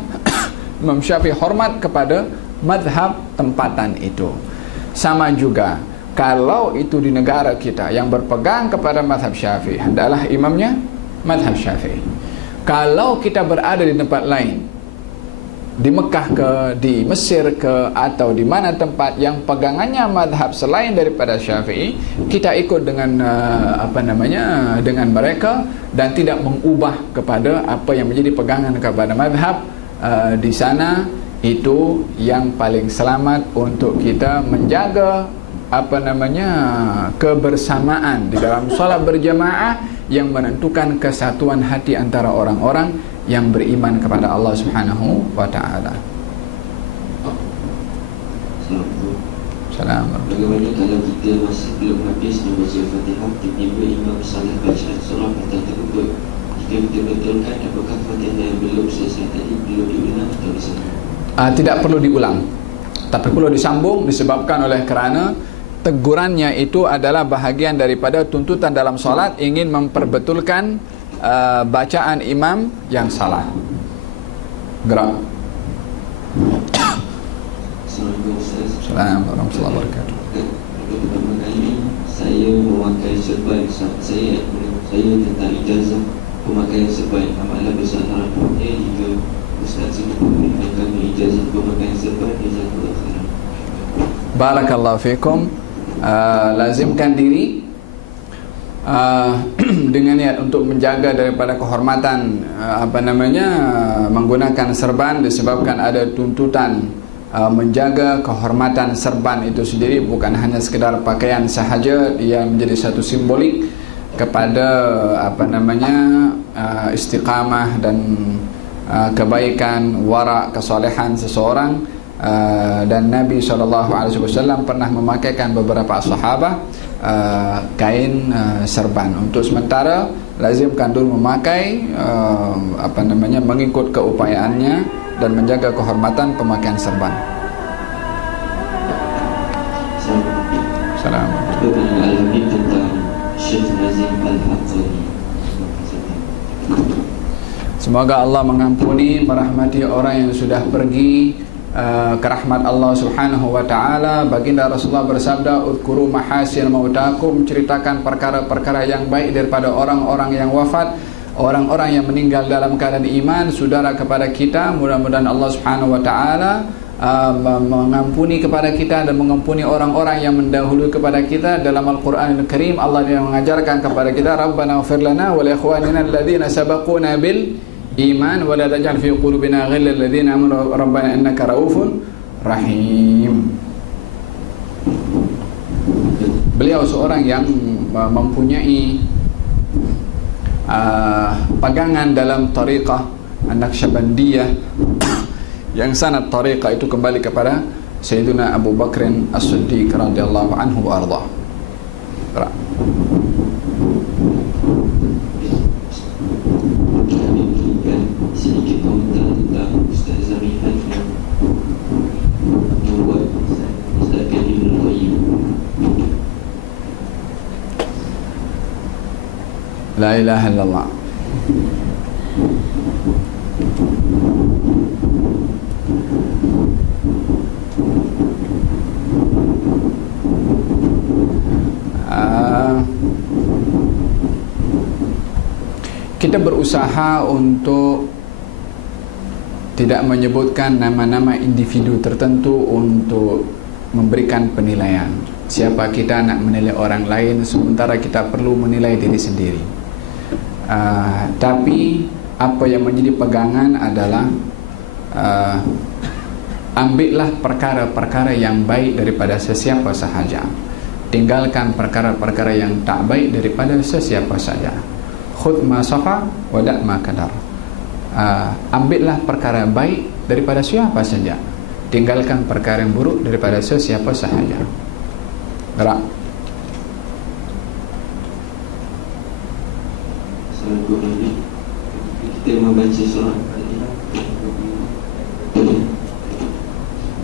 Imam Syafi'i hormat kepada mazhab tempatan itu. Sama juga kalau itu di negara kita yang berpegang kepada mazhab Syafi'i, hendaklah imamnya mazhab Syafi'i. Kalau kita berada di tempat lain, di Mekah ke, di Mesir ke, atau di mana tempat yang pegangannya mazhab selain daripada Syafi'i, kita ikut dengan dengan mereka dan tidak mengubah kepada apa yang menjadi pegangan kepada mazhab di sana. Itu yang paling selamat untuk kita menjaga kebersamaan di dalam solat berjamaah yang menentukan kesatuan hati antara orang-orang yang beriman kepada Allah Subhanahu wa taala. Assalamualaikum. Bagaimana kalau kita masih belum habis membaca Fatihah, tiba-tiba imam salah bacaan surah Al-Fatihah? Jika kita betulkan, apakah Fatihah yang belum selesai tadi perlu diulang atau disambung? Tidak perlu diulang, tapi perlu disambung, disebabkan oleh kerana tegurannya itu adalah bahagian daripada tuntutan dalam solat, ingin memperbetulkan bacaan imam yang salah. Gerak. Assalamualaikum warahmatullahi wabarakatuh. Pertama kali saya memakai serban, saya tentang ijazah pemakaian serban, amalan besar harapannya jika Ustaz sudah memberikan kami ijazah pemakaian serban, jazakallahu khairan. Barakallahu fikum. Lazimkan diri dengan niat untuk menjaga daripada kehormatan menggunakan serban, disebabkan ada tuntutan menjaga kehormatan serban itu sendiri, bukan hanya sekedar pakaian sahaja, ia menjadi satu simbolik kepada istiqamah dan kebaikan, wara, kesolehan seseorang. Dan Nabi SAW pernah memakaikan beberapa sahabat kain serban. Untuk sementara lazimkan dulu memakai mengikut keupayaannya dan menjaga kehormatan pemakaian serban. Assalamualaikum. Semoga Allah mengampuni, merahmati orang yang sudah pergi ke rahmat Allah Subhanahu wa taala. Baginda Rasulullah bersabda, "Udkuru mahasin mautakum," ceritakan perkara-perkara yang baik daripada orang-orang yang wafat, orang-orang yang meninggal dalam keadaan iman, saudara kepada kita. Mudah-mudahan Allah Subhanahu wa taala mengampuni kepada kita dan mengampuni orang-orang yang mendahului kepada kita. Dalam Al-Qur'anul Karim Allah yang mengajarkan kepada kita, "Rabbana ighfir lana wa li ikhwanina alladhina sabaquna bil iman wa la taj'al fi qulubina ghillan lil ladzina amanu rabbana innaka raufun rahim." Beliau seorang yang mempunyai pegangan dalam tariqah An-Naqsyabandiyah yang sanad tariqah itu kembali kepada Sayyidina Abu Bakrin As-Siddiq radhiyallahu anhu wa ardhah. Sedikit komentar tentang Ustaz Zamihan yang membuat Ustaz Kadim Al-Qayyim. La ilaha illallah. Kita berusaha untuk tidak menyebutkan nama-nama individu tertentu untuk memberikan penilaian. Siapa kita nak menilai orang lain sementara kita perlu menilai diri sendiri. Tapi apa yang menjadi pegangan adalah ambillah perkara-perkara yang baik daripada sesiapa sahaja, tinggalkan perkara-perkara yang tak baik daripada sesiapa saja. Khudh ma safa wa da' ma kadar. Ambillah perkara baik daripada siapa saja, tinggalkan perkara yang buruk daripada sesiapa sahaja. Gerak. Kita membaca surah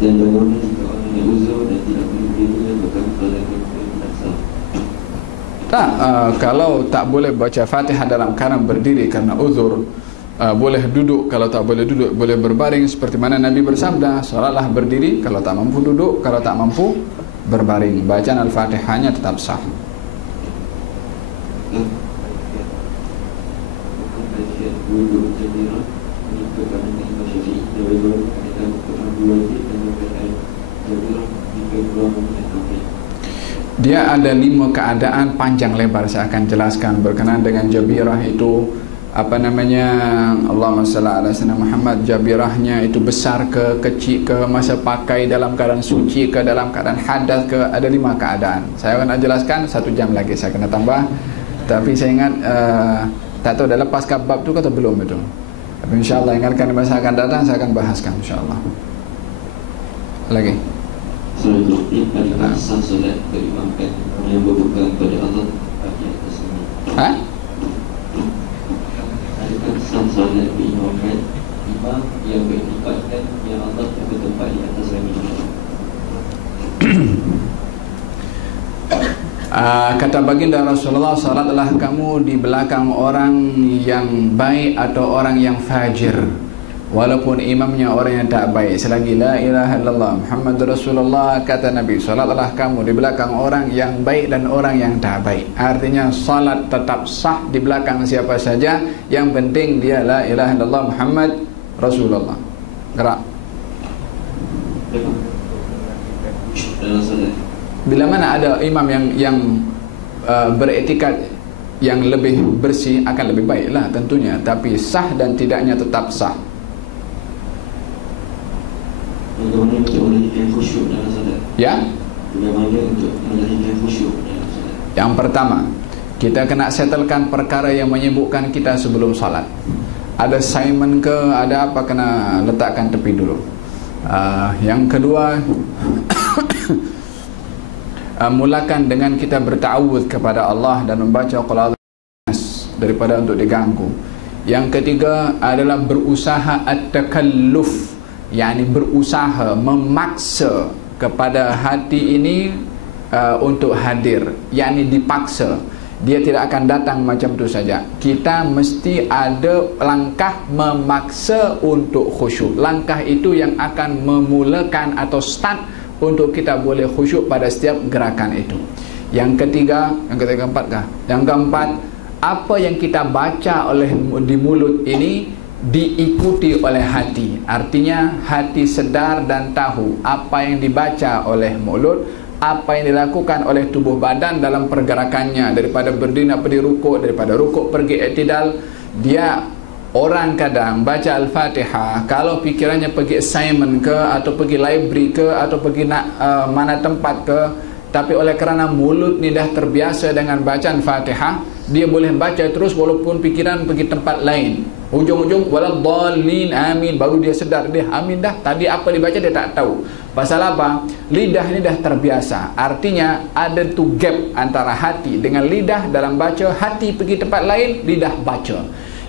dan bagaimana jika orang yang uzur dan tidak boleh berdiri bahkan pada kalau tak boleh baca Fatihah dalam keadaan berdiri karena uzur, boleh duduk. Kalau tak boleh duduk, boleh berbaring. Seperti mana Nabi bersabda, salatlah berdiri kalau tak mampu duduk, kalau tak mampu berbaring. Bacaan Al-Fatihahnya tetap sah. Dia ada 5 keadaan panjang lebar, saya akan jelaskan berkenaan dengan jabirah itu. Allahumma salli ala sayyidina Muhammad. Jabirahnya itu besar ke kecil, ke masa pakai dalam keadaan suci, ke dalam keadaan hadas, ke ada 5 keadaan. Saya akan jelaskan 1 jam lagi, saya kena tambah. Tapi saya ingat tak tahu dah lepas ke bab tu atau belum itu. Tapi insyaAllah ingatkan di masa akan datang saya akan bahaskan insyaAllah. Lagi adakah sah solat berimamkan yang berpegang pada Allah bagi atas ini? Adakah sah solat berimamkan imam yang berikatkan yang Allah yang bertempat di atas ini? Kata baginda Rasulullah, salatlah kamu di belakang orang yang baik atau orang yang fajir, walaupun imamnya orang yang tak baik. Selagi la ilaha illallah Muhammadur Rasulullah, kata Nabi, salatlah kamu di belakang orang yang baik dan orang yang tak baik. Artinya salat tetap sah di belakang siapa saja, yang penting dia la ilaha illallah Muhammad Rasulullah. Gerak. Bila mana ada imam yang beretikad yang lebih bersih akan lebih baiklah tentunya, tapi sah dan tidaknya tetap sah. Bagaimana untuk melahirkan khusyuk dalam salat? Ya, Bagaimana untuk melahirkan khusyuk dalam salat? yang pertama, kita kena settlekan perkara yang menyibukkan kita sebelum salat. Ada assignment ke, ada apa, kena letakkan tepi dulu. Yang kedua, mulakan dengan kita berta'awudz kepada Allah dan membaca qul a'udzu daripada untuk diganggu. Yang ketiga adalah berusaha at-takalluf, yakni berusaha memaksa kepada hati ini untuk hadir, yakni dipaksa. Dia tidak akan datang macam itu saja. Kita mesti ada langkah memaksa untuk khusyuk. Langkah itu yang akan memulakan atau start untuk kita boleh khusyuk pada setiap gerakan itu. Yang ketiga, keempat kah? Yang keempat, apa yang kita baca oleh di mulut ini diikuti oleh hati. Artinya hati sedar dan tahu apa yang dibaca oleh mulut, apa yang dilakukan oleh tubuh badan dalam pergerakannya, daripada berdiri pergi rukuk, daripada rukuk pergi i'tidal. Orang kadang baca Al-Fatihah, kalau pikirannya pergi assignment ke, atau pergi library ke, atau pergi nak mana tempat ke, tapi oleh kerana mulut ni dah terbiasa dengan bacaan Fatihah, dia boleh baca terus walaupun pikiran pergi tempat lain. Ujung-ujung waladhdallin amin, baru dia sedar dia amin dah. Tadi apa dibaca dia tak tahu. Pasal apa? Lidah ni dah terbiasa. Artinya ada tu gap antara hati dengan lidah dalam baca. Hati pergi tempat lain, lidah baca.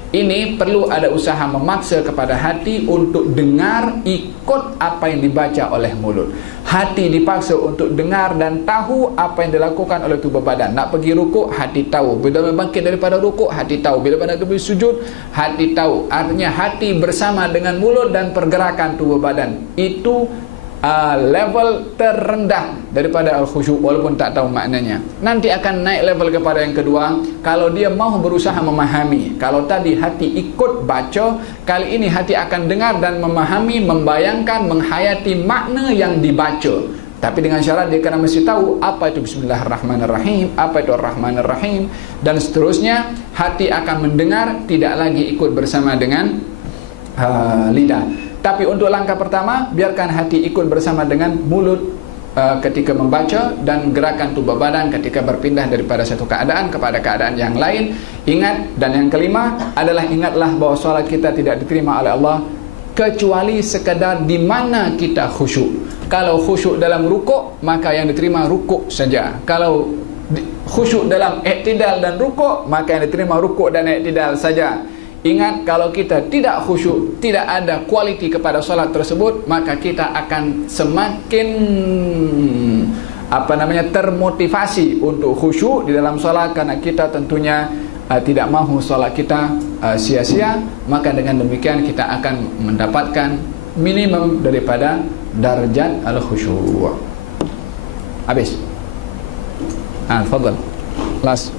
Ini perlu ada usaha memaksa kepada hati untuk dengar, ikut apa yang dibaca oleh mulut. Hati dipaksa untuk dengar dan tahu apa yang dilakukan oleh tubuh badan. Nak pergi rukuk, hati tahu. Bila bangkit daripada rukuk, hati tahu. Bila nak pergi sujud, hati tahu. Artinya hati bersama dengan mulut dan pergerakan tubuh badan. Itu level terendah daripada al-khusyuk, walaupun tak tahu maknanya. Nanti akan naik level kepada yang kedua, kalau dia mahu berusaha memahami. Kalau tadi hati ikut baca, kali ini hati akan dengar dan memahami, membayangkan, menghayati makna yang dibaca. Tapi dengan syarat dia kena mesti tahu apa itu Bismillahirrahmanirrahim, apa itu Ar-Rahmanir-Rahim, dan seterusnya. Hati akan mendengar, tidak lagi ikut bersama dengan lidah. Tapi untuk langkah pertama, biarkan hati ikut bersama dengan mulut ketika membaca, dan gerakan tubuh badan ketika berpindah daripada satu keadaan kepada keadaan yang lain. Ingat, dan yang kelima adalah ingatlah bahawa solat kita tidak diterima oleh Allah kecuali sekadar di mana kita khusyuk. Kalau khusyuk dalam rukuk, maka yang diterima rukuk saja. Kalau khusyuk dalam i'tidal dan rukuk, maka yang diterima rukuk dan i'tidal saja. Ingat, kalau kita tidak khusyuk, tidak ada kualiti kepada solat tersebut, maka kita akan semakin termotivasi untuk khusyuk di dalam solat, karena kita tentunya tidak mahu solat kita sia-sia. Maka dengan demikian kita akan mendapatkan minimum daripada darjat al-khusyuk. Habis. Tafadhal. Last.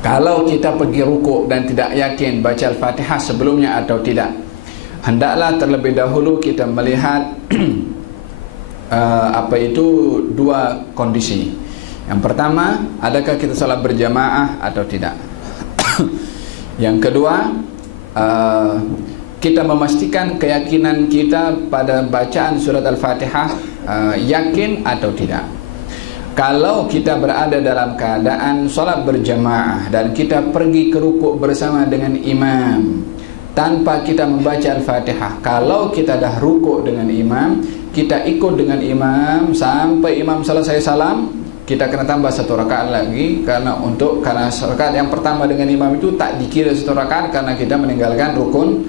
Kalau kita pergi rukuk dan tidak yakin baca Al-Fatihah sebelumnya atau tidak, hendaklah terlebih dahulu kita melihat dua kondisi. Yang pertama, adakah kita salat berjamaah atau tidak. Yang kedua, kita memastikan keyakinan kita pada bacaan surat Al-Fatihah, yakin atau tidak. Kalau kita berada dalam keadaan solat berjamaah dan kita pergi ke rukuk bersama dengan imam tanpa kita membaca Al-Fatihah, kalau kita dah rukuk dengan imam, kita ikut dengan imam sampai imam selesai salam, kita kena tambah satu rakaat lagi, karena rakaat yang pertama dengan imam itu tak dikira satu rakaat karena kita meninggalkan rukun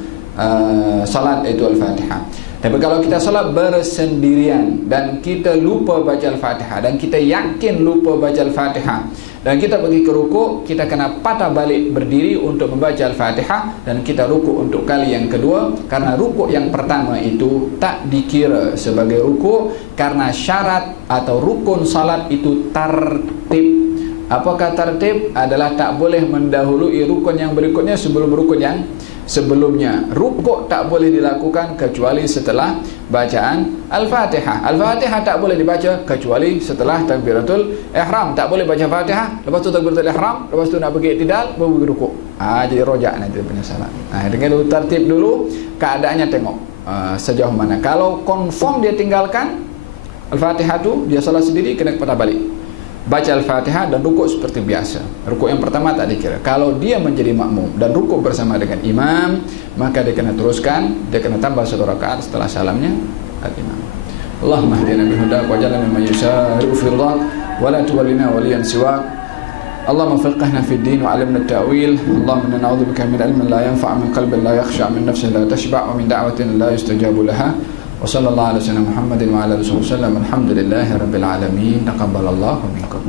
salat itu Al-Fatihah. Tapi kalau kita salat bersendirian dan kita lupa baca Al-Fatihah, dan kita yakin lupa baca Al-Fatihah, dan kita pergi ke rukuk, kita kena patah balik berdiri untuk membaca Al-Fatihah, dan kita rukuk untuk kali yang kedua, karena rukuk yang pertama itu tak dikira sebagai rukuk, karena syarat atau rukun salat itu tartib. Apakah tartib? Adalah tak boleh mendahului rukun yang berikutnya sebelum rukun yang sebelumnya. Rukuk tak boleh dilakukan kecuali setelah bacaan Al-Fatihah. Al-Fatihah tak boleh dibaca kecuali setelah takbiratul ihram. Tak boleh baca Fatihah, lepas tu takbiratul ihram, lepas tu nak pergi i'tidal, baru pergi rukuk. Jadi rojak nanti punya salat. Dengan tertib dulu, keadaannya tengok sejauh mana. Kalau confirm dia tinggalkan Al-Fatihah tu, dia salat sendiri, kena patah balik. Baca Al-Fatihah dan rukuk seperti biasa. Rukuk yang pertama tak dikira. Kalau dia menjadi makmum dan rukuk bersama dengan imam, maka dia kena teruskan, dia kena tambah 1 rakaat setelah salamnya al-imam. Allahumma hdina bihudak wa jalna mimman yusari'u fi ridhak wa la tuwallina waliyan siwak. Allahumma faqihna fid din wa 'allimna at-ta'wil. Allahumma inna na'udzubika min ilmin la yanfa' min qalbin la yakhsha' min nafsin la tashba' wa min da'watin la yustajabu laha. وصلى الله على سيدنا محمد وعلى اله وصحبه وسلم الحمد لله رب العالمين تقبل الله منكم.